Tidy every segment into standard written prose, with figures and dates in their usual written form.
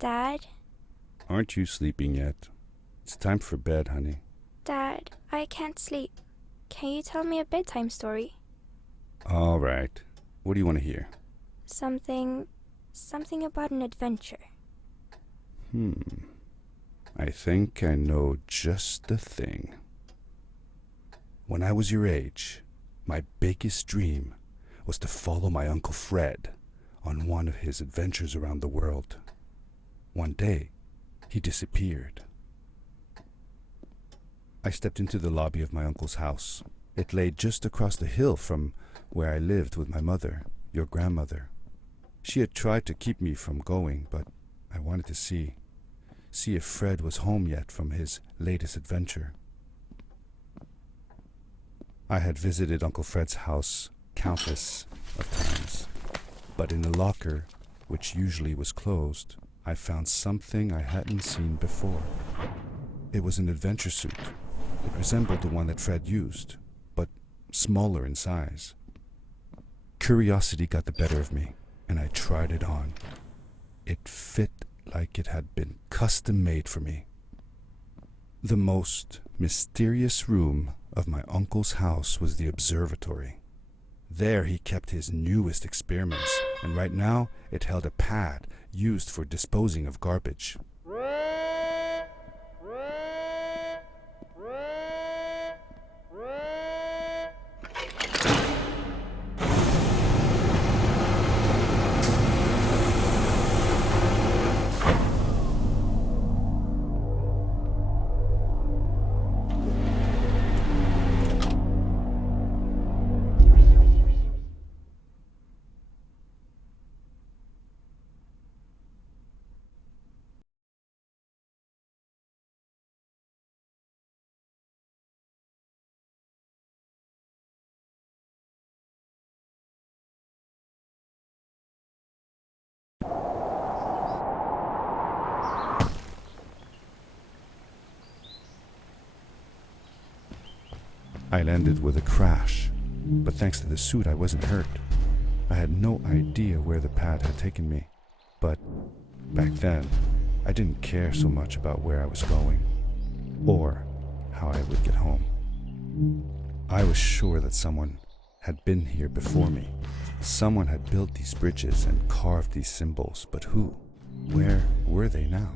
Dad? Aren't you sleeping yet? It's time for bed, honey. Dad, I can't sleep. Can you tell me a bedtime story? All right. What do you want to hear? Something about an adventure. I think I know just the thing. When I was your age, my biggest dream was to follow my Uncle Fred on one of his adventures around the world. One day, he disappeared. I stepped into the lobby of my uncle's house. It lay just across the hill from where I lived with my mother, your grandmother. She had tried to keep me from going, but I wanted to see if Fred was home yet from his latest adventure. I had visited Uncle Fred's house countless of times, but in the locker, which usually was closed, I found something I hadn't seen before. It was an adventure suit. It resembled the one that Fred used, but smaller in size. Curiosity got the better of me, and I tried it on. It fit like it had been custom made for me. The most mysterious room of my uncle's house was the observatory. There he kept his newest experiments, and right now it held a pad used for disposing of garbage. I landed with a crash, but thanks to the suit I wasn't hurt. I had no idea where the pad had taken me, but back then I didn't care so much about where I was going or how I would get home. I was sure that someone had been here before me. Someone had built these bridges and carved these symbols, but who? Where were they now?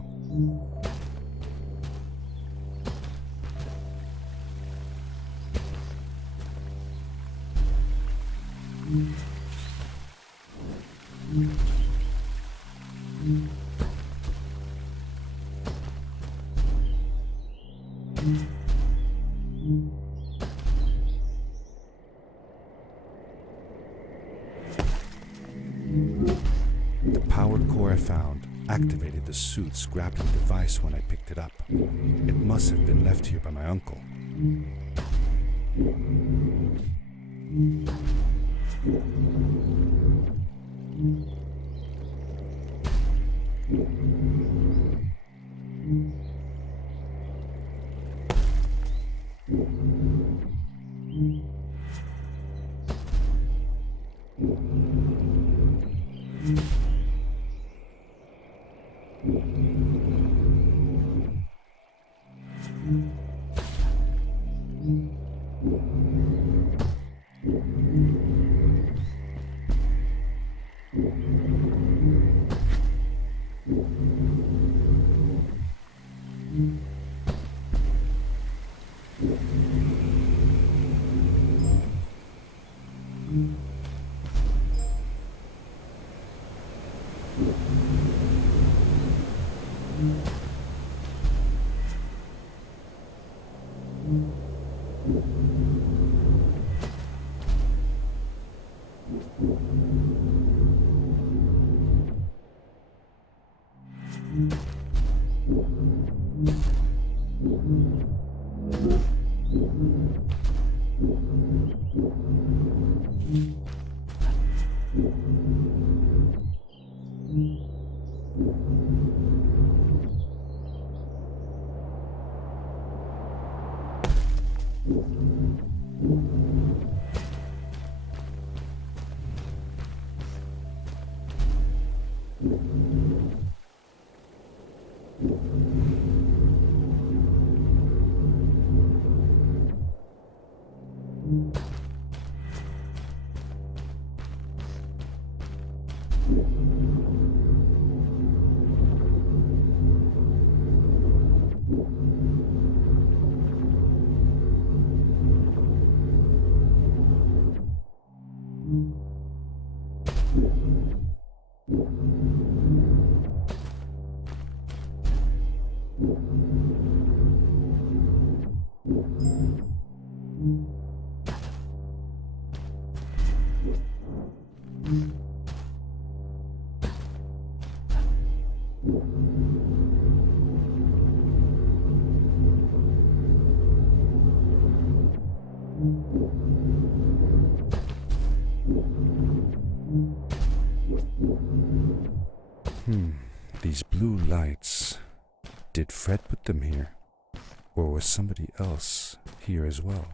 The power core I found activated the suit's grappling device when I picked it up. It must have been left here by my uncle. These blue lights. Did Fred put them here? Or was somebody else here as well?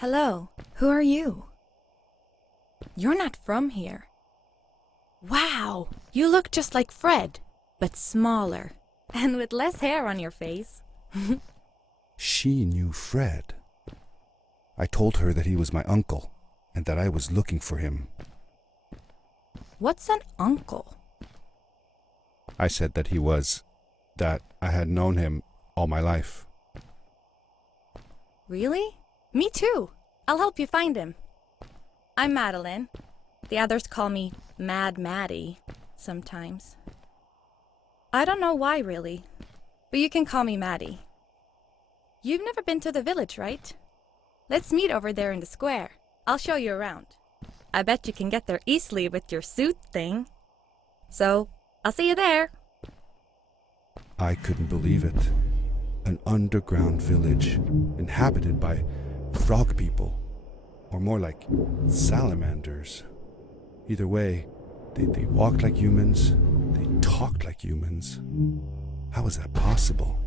Hello, who are you? You're not from here. Wow, you look just like Fred, but smaller, and with less hair on your face. She knew Fred. I told her that he was my uncle, and that I was looking for him. What's an uncle? I said that I had known him all my life. Really? Me too. I'll help you find him. I'm Madeline. The others call me Mad Maddie sometimes. I don't know why really, but you can call me Maddie. You've never been to the village, right? Let's meet over there in the square. I'll show you around. I bet you can get there easily with your suit thing. So, I'll see you there. I couldn't believe it. An underground village inhabited by frog people, or more like salamanders. Either way, they walked like humans, they talked like humans. How is that possible?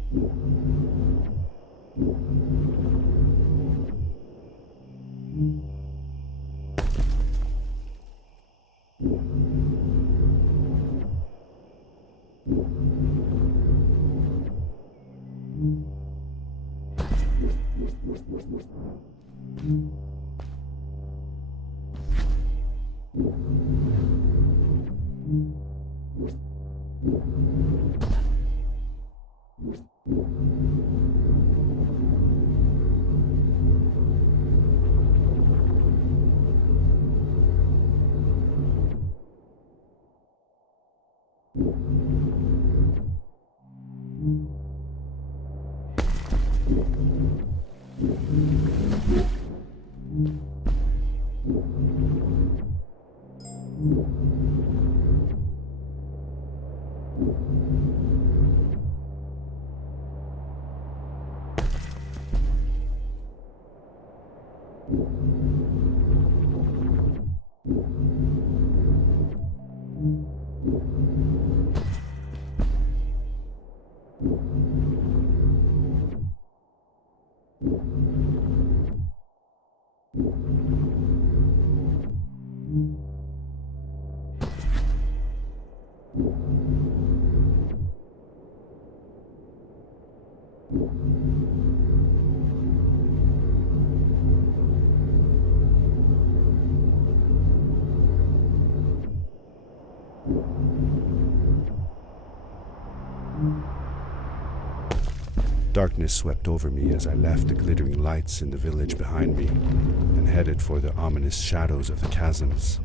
Darkness swept over me as I left the glittering lights in the village behind me and headed for the ominous shadows of the chasms.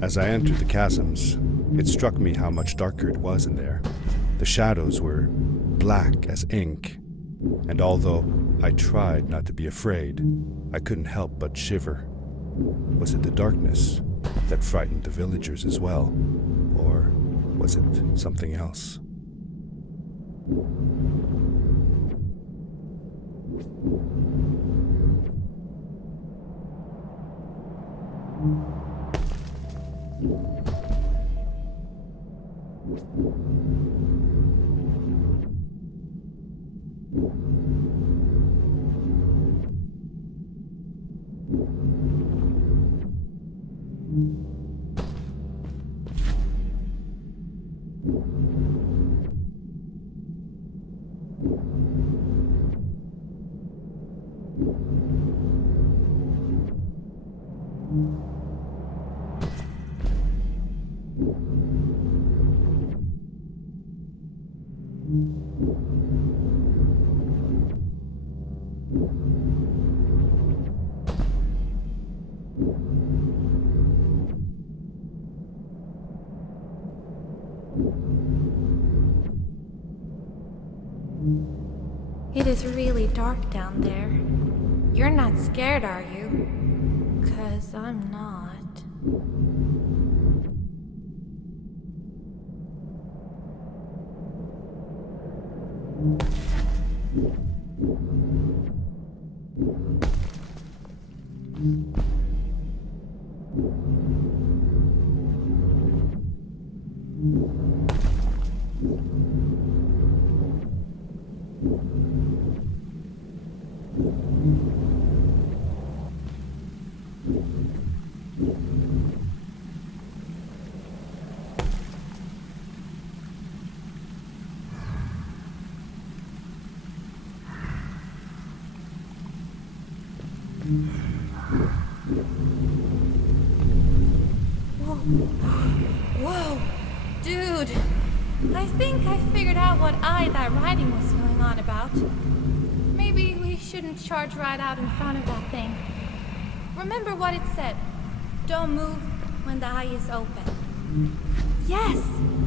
As I entered the chasms, it struck me how much darker it was in there. The shadows were black as ink, and although I tried not to be afraid, I couldn't help but shiver. Was it the darkness that frightened the villagers as well, or was it something else? It is really dark down there. You're not scared, are you? 'Cause I'm not. Whoa, dude. I think I figured out what that writing was going on about. Maybe we shouldn't charge right out in front of that thing. Remember what it said. Don't move when the eye is open. Yes,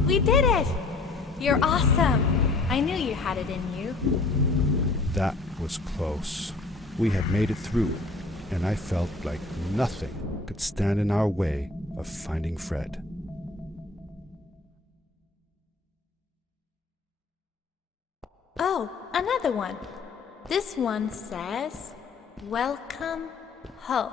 we did it! You're awesome. I knew you had it in you. That was close. We had made it through, and I felt like nothing could stand in our way of finding Fred. Oh, another one. This one says, "Welcome home."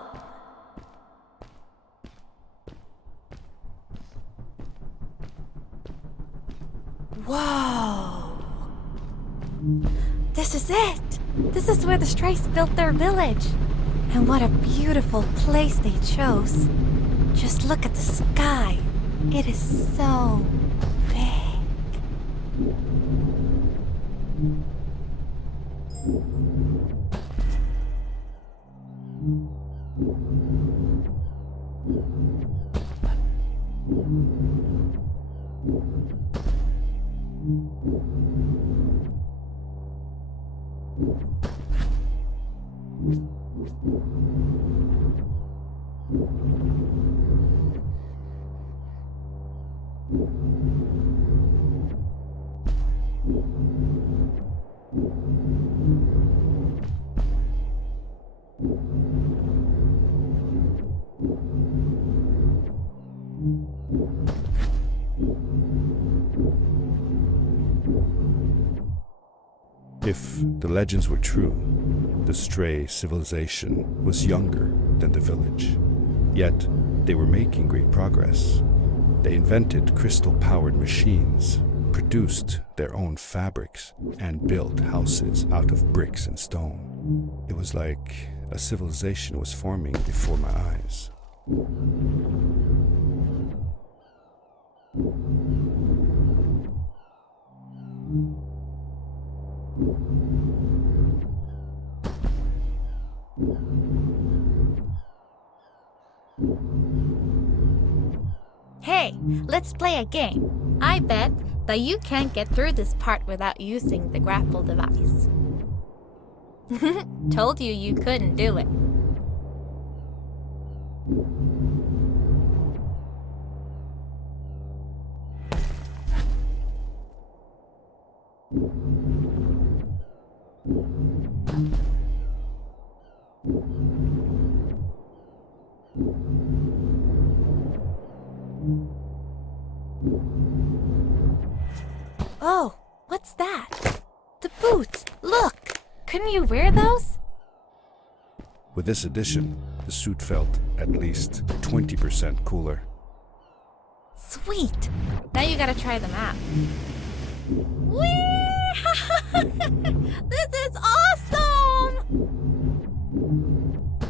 Whoa! This is it! This is where the Strays built their village. And what a beautiful place they chose. Just look at the sky. It is so big. If the legends were true, the Stray civilization was younger than the village. Yet, they were making great progress. They invented crystal-powered machines, produced their own fabrics, and built houses out of bricks and stone. It was like a civilization was forming before my eyes. Hey, let's play a game. I bet that you can't get through this part without using the grapple device. Told you you couldn't do it. Oh, what's that? The boots! Look! Couldn't you wear those? With this addition, the suit felt at least 20% cooler. Sweet! Now you gotta try them out. Whee! This is awesome!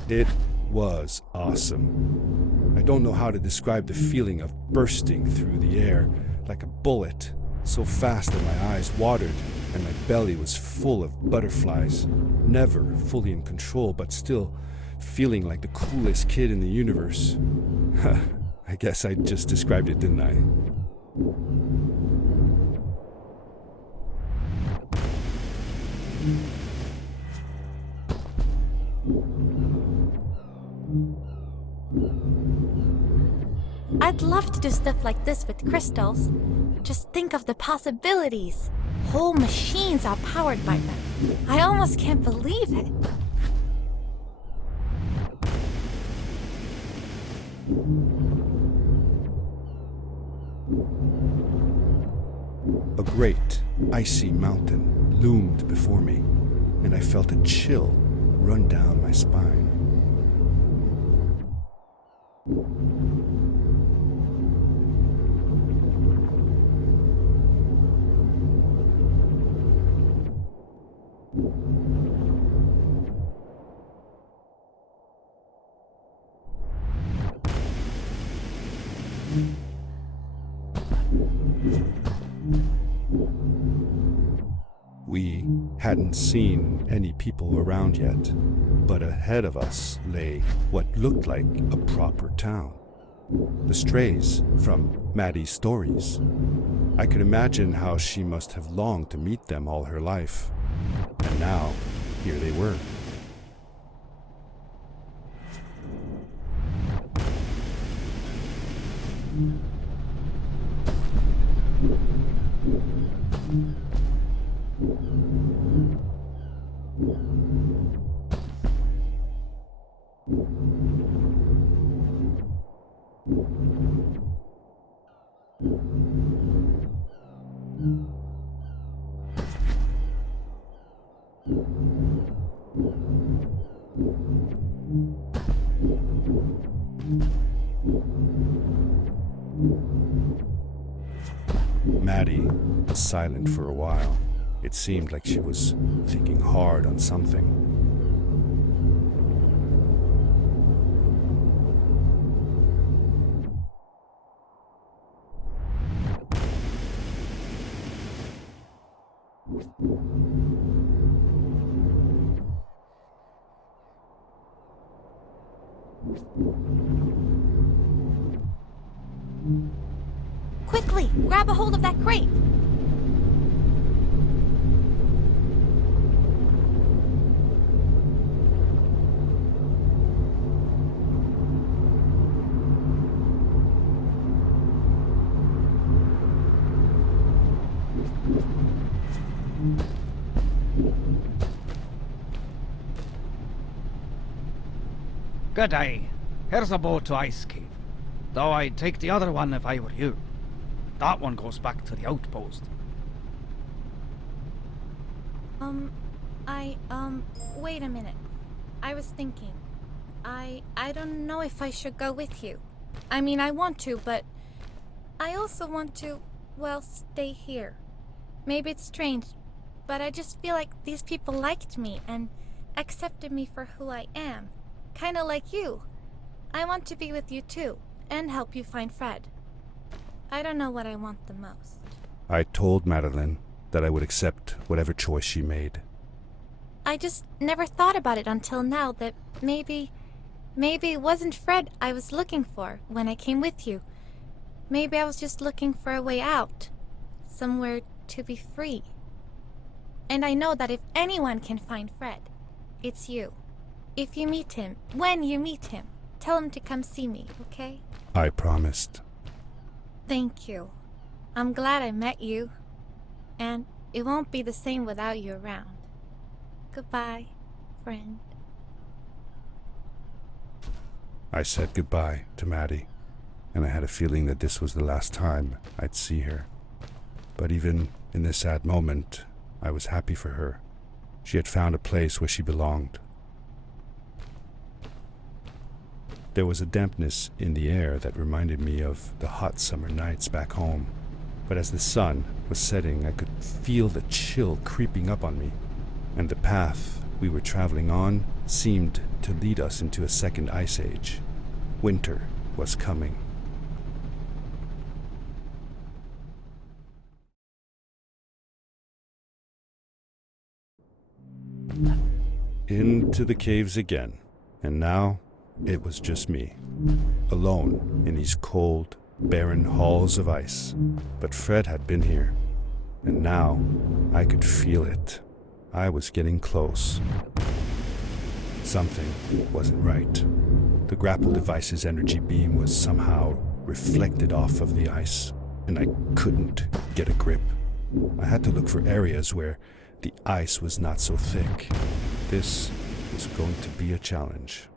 It was awesome. I don't know how to describe the feeling of bursting through the air like a bullet so fast that my eyes watered and my belly was full of butterflies. Never fully in control, but still feeling like the coolest kid in the universe. I guess I just described it, didn't I? I'd love to do stuff like this with crystals. Just think of the possibilities. Whole machines are powered by them. I almost can't believe it. A great, icy mountain loomed before me, and I felt a chill run down my spine. We hadn't seen any people around yet, but ahead of us lay what looked like a proper town. The strays from Maddie's stories. I could imagine how she must have longed to meet them all her life. And now, here they were. Maddie was silent for a while. It seemed like she was thinking hard on something. Quickly, grab a hold of that crate. Good day. Here's a boat to Ice Cave. Though I'd take the other one if I were you. That one goes back to the outpost. Wait a minute. I was thinking. I don't know if I should go with you. I mean, I want to, but I also want to, well, stay here. Maybe it's strange, but I just feel like these people liked me and accepted me for who I am. Kinda like you. I want to be with you too, and help you find Fred. I don't know what I want the most. I told Madeline that I would accept whatever choice she made. I just never thought about it until now that maybe it wasn't Fred I was looking for when I came with you. Maybe I was just looking for a way out. Somewhere to be free. And I know that if anyone can find Fred, it's you. If you meet him, when you meet him, tell him to come see me, okay? I promised. Thank you. I'm glad I met you. And it won't be the same without you around. Goodbye, friend. I said goodbye to Maddie, and I had a feeling that this was the last time I'd see her. But even in this sad moment, I was happy for her. She had found a place where she belonged. There was a dampness in the air that reminded me of the hot summer nights back home. But as the sun was setting, I could feel the chill creeping up on me. And the path we were traveling on seemed to lead us into a second ice age. Winter was coming. into the caves again, and now it was just me, alone in these cold, barren halls of ice. But Fred had been here, and now I could feel it. I was getting close. Something wasn't right. The grapple device's energy beam was somehow reflected off of the ice, and I couldn't get a grip. I had to look for areas where the ice was not so thick. This was going to be a challenge.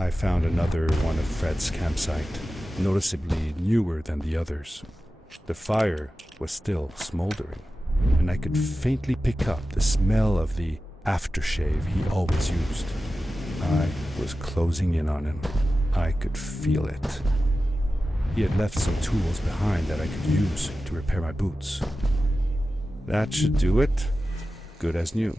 I found another one of Fred's campsite, noticeably newer than the others. The fire was still smoldering, and I could faintly pick up the smell of the aftershave he always used. I was closing in on him. I could feel it. He had left some tools behind that I could use to repair my boots. That should do it. Good as new.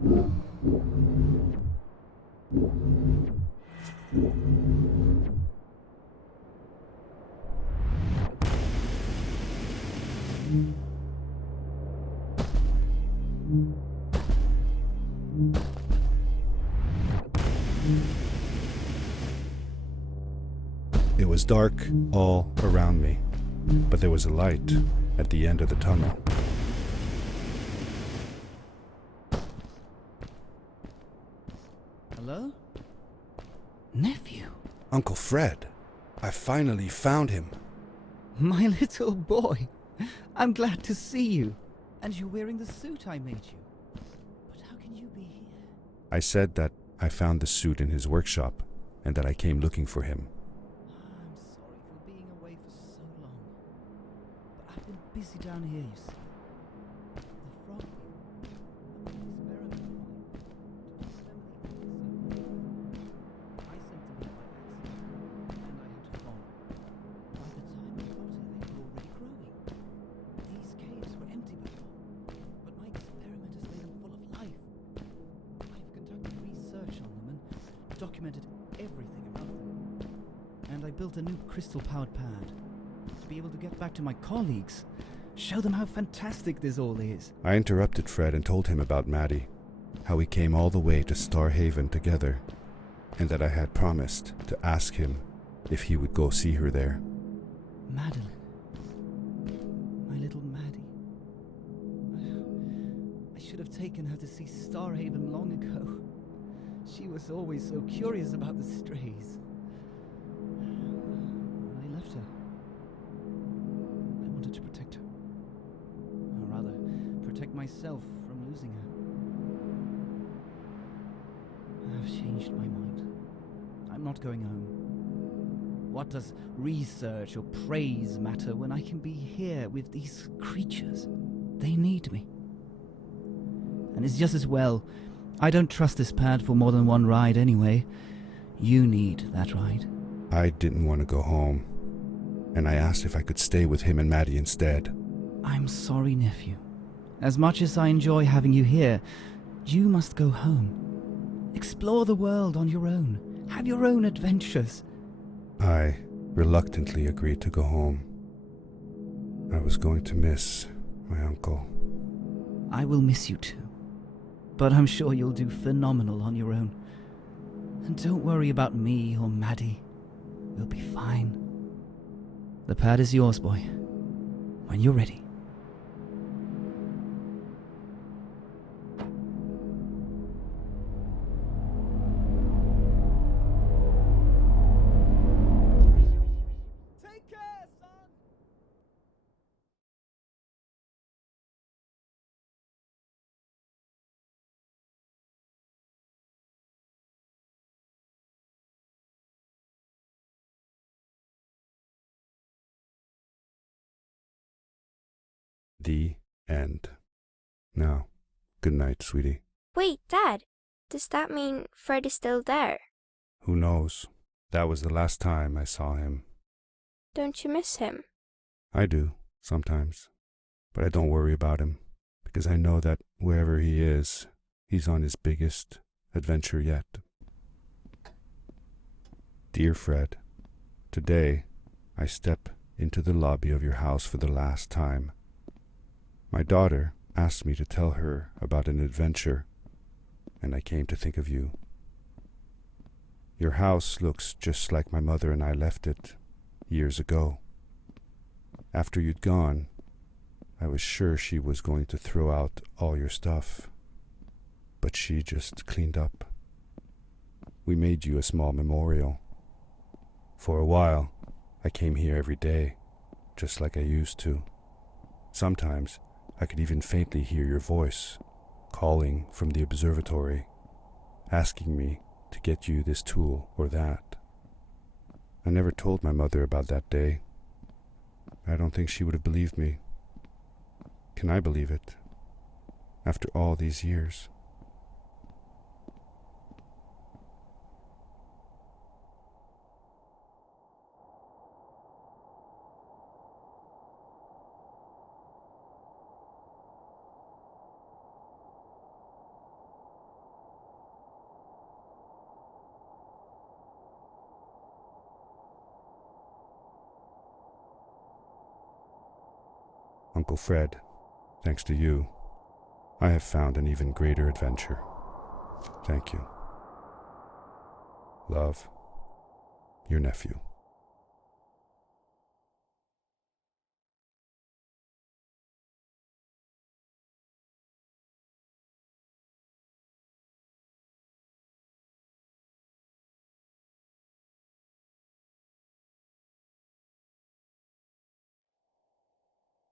It was dark all around me, but there was a light at the end of the tunnel. Hello? Nephew? Uncle Fred, I finally found him. My little boy. I'm glad to see you. And you're wearing the suit I made you. But how can you be here? I said that I found the suit in his workshop and that I came looking for him. I'm sorry for being away for so long. But I've been busy down here, you see. The frog people have an experiment I sent them here by accident, and I had to follow. By the time I got here, they were already growing. These caves were empty before, but my experiment has made them full of life. I've conducted research on them and documented everything about them. And I built a new crystal-powered pad to be able to get back to my colleagues, show them how fantastic this all is. I interrupted Fred and told him about Maddie, how we came all the way to Starhaven together, and that I had promised to ask him if he would go see her there. Madeline. My little Maddie. I should have taken her to see Starhaven long ago. She was always so curious about the strays. I left her. I wanted to protect her. Or rather, protect myself from losing her. I've changed my mind. I'm not going home. What does research or praise matter when I can be here with these creatures? They need me. And it's just as well. I don't trust this pad for more than one ride anyway. You need that ride. I didn't want to go home, and I asked if I could stay with him and Maddie instead. I'm sorry, nephew. As much as I enjoy having you here, you must go home. Explore the world on your own. Have your own adventures. I reluctantly agreed to go home. I was going to miss my uncle. I will miss you too. But I'm sure you'll do phenomenal on your own. And don't worry about me or Maddie. We'll be fine. The pad is yours, boy. When you're ready. Take care, son! The end. Now, good night, sweetie. Wait, Dad. Does that mean Fred is still there? Who knows? That was the last time I saw him. Don't you miss him? I do, sometimes. But I don't worry about him, because I know that wherever he is, he's on his biggest adventure yet. Dear Fred, today I step into the lobby of your house for the last time. My daughter asked me to tell her about an adventure, and I came to think of you. Your house looks just like my mother and I left it years ago. After you'd gone, I was sure she was going to throw out all your stuff, but she just cleaned up. We made you a small memorial. For a while, I came here every day, just like I used to. Sometimes I could even faintly hear your voice, calling from the observatory, asking me to get you this tool or that. I never told my mother about that day. I don't think she would have believed me. Can I believe it? After all these years. Uncle Fred, thanks to you, I have found an even greater adventure. Thank you. Love, your nephew.